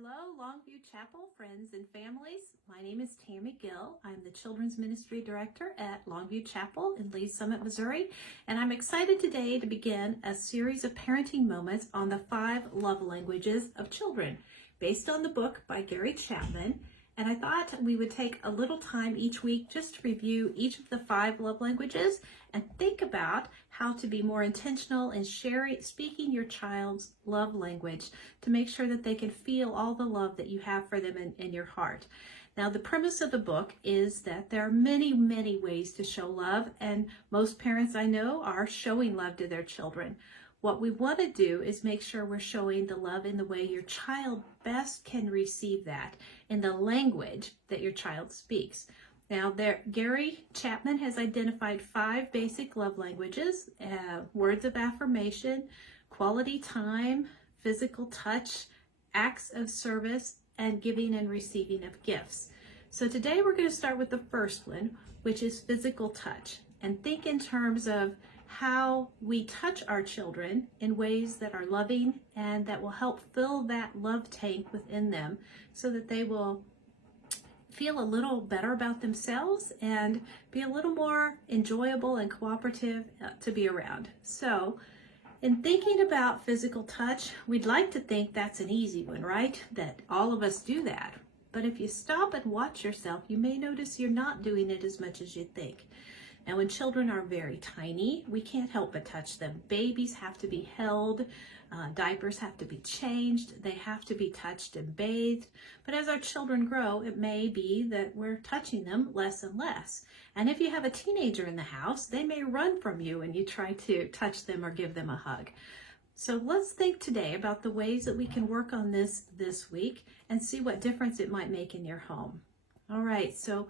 Hello, Longview Chapel friends and families. My name is Tammy Gill. I'm the Children's Ministry Director at Longview Chapel in Lee's Summit, Missouri, and I'm excited today to begin a series of parenting moments on the 5 love languages of children, based on the book by Gary Chapman. And I thought we would take a little time each week just to review each of the 5 love languages and think about how to be more intentional in speaking your child's love language to make sure that they can feel all the love that you have for them in your heart. Now, the premise of the book is that there are many, many ways to show love, and most parents I know are showing love to their children. What we want to do is make sure we're showing the love in the way your child best can receive that, in the language that your child speaks. Now, Gary Chapman has identified 5 basic love languages: words of affirmation, quality time, physical touch, acts of service, and giving and receiving of gifts. So today we're going to start with the first one, which is physical touch, and think in terms of how we touch our children in ways that are loving and that will help fill that love tank within them so that they will feel a little better about themselves and be a little more enjoyable and cooperative to be around. So in thinking about physical touch, we'd like to think that's an easy one, right? That all of us do that. But if you stop and watch yourself, you may notice you're not doing it as much as you think. And when children are very tiny, we can't help but touch them. Babies have to be held, diapers have to be changed, they have to be touched and bathed. But as our children grow, it may be that we're touching them less and less. And if you have a teenager in the house, they may run from you when you try to touch them or give them a hug. So let's think today about the ways that we can work on this week and see what difference it might make in your home. All right, so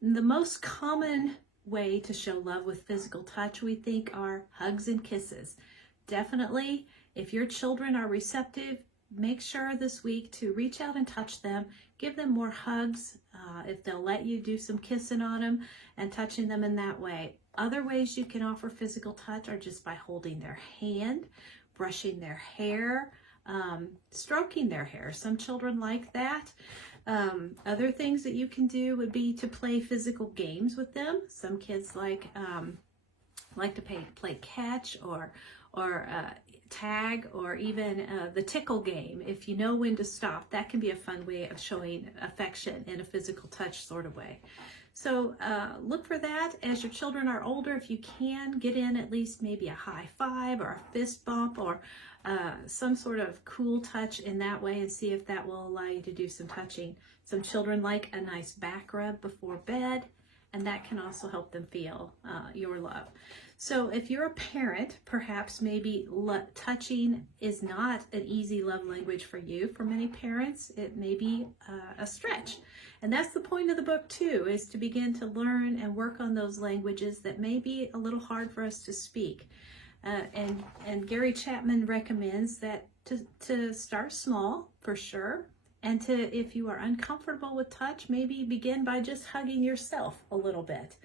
the most common way to show love with physical touch, we think, are hugs and kisses. Definitely, if your children are receptive, make sure this week to reach out and touch them, give them more hugs, if they'll let you, do some kissing on them and touching them in that way. Other ways you can offer physical touch are just by holding their hand, brushing their hair, stroking their hair. Some children like that. Other things that you can do would be to play physical games with them. Some kids like to play catch or tag, or even the tickle game. If you know when to stop, that can be a fun way of showing affection in a physical touch sort of way. So look for that as your children are older. If you can, get in at least maybe a high five or a fist bump or some sort of cool touch in that way, and see if that will allow you to do some touching. Some children like a nice back rub before bed, and that can also help them feel your love. So if you're a parent, perhaps maybe touching is not an easy love language for you. For many parents, it may be a stretch. And that's the point of the book too, is to begin to learn and work on those languages that may be a little hard for us to speak. And Gary Chapman recommends that to start small, for sure, and if you are uncomfortable with touch, maybe begin by just hugging yourself a little bit.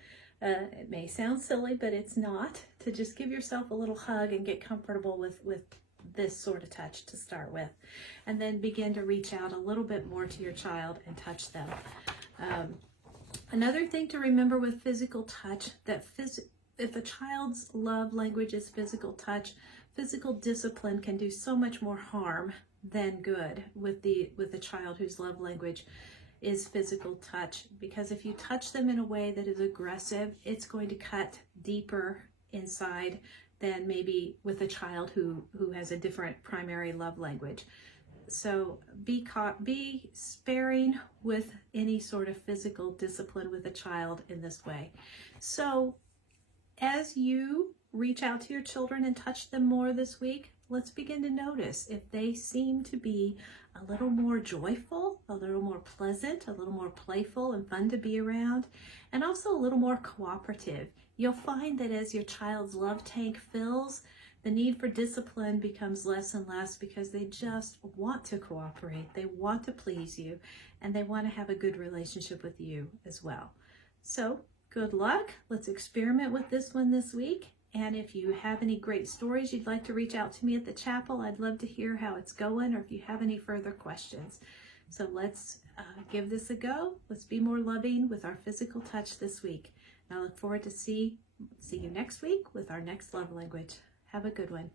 It may sound silly, but it's not. To just give yourself a little hug and get comfortable with this sort of touch to start with, and then begin to reach out a little bit more to your child and touch them. Another thing to remember with physical touch, that if a child's love language is physical touch, physical discipline can do so much more harm than good with a child whose love language is physical touch. Because if you touch them in a way that is aggressive, it's going to cut deeper inside than maybe with a child who has a different primary love language. So be sparing with any sort of physical discipline with a child in this way. So as you reach out to your children and touch them more this week, let's begin to notice if they seem to be a little more joyful, a little more pleasant, a little more playful and fun to be around, and also a little more cooperative. You'll find that as your child's love tank fills, the need for discipline becomes less and less, because they just want to cooperate, they want to please you, and they want to have a good relationship with you as well. So good luck. Let's experiment with this one this week, And if you have any great stories you'd like to reach out to me at the chapel, I'd love to hear how it's going, or if you have any further questions. So let's give this a go. Let's be more loving with our physical touch this week. And I look forward to see you next week with our next love language. Have a good one.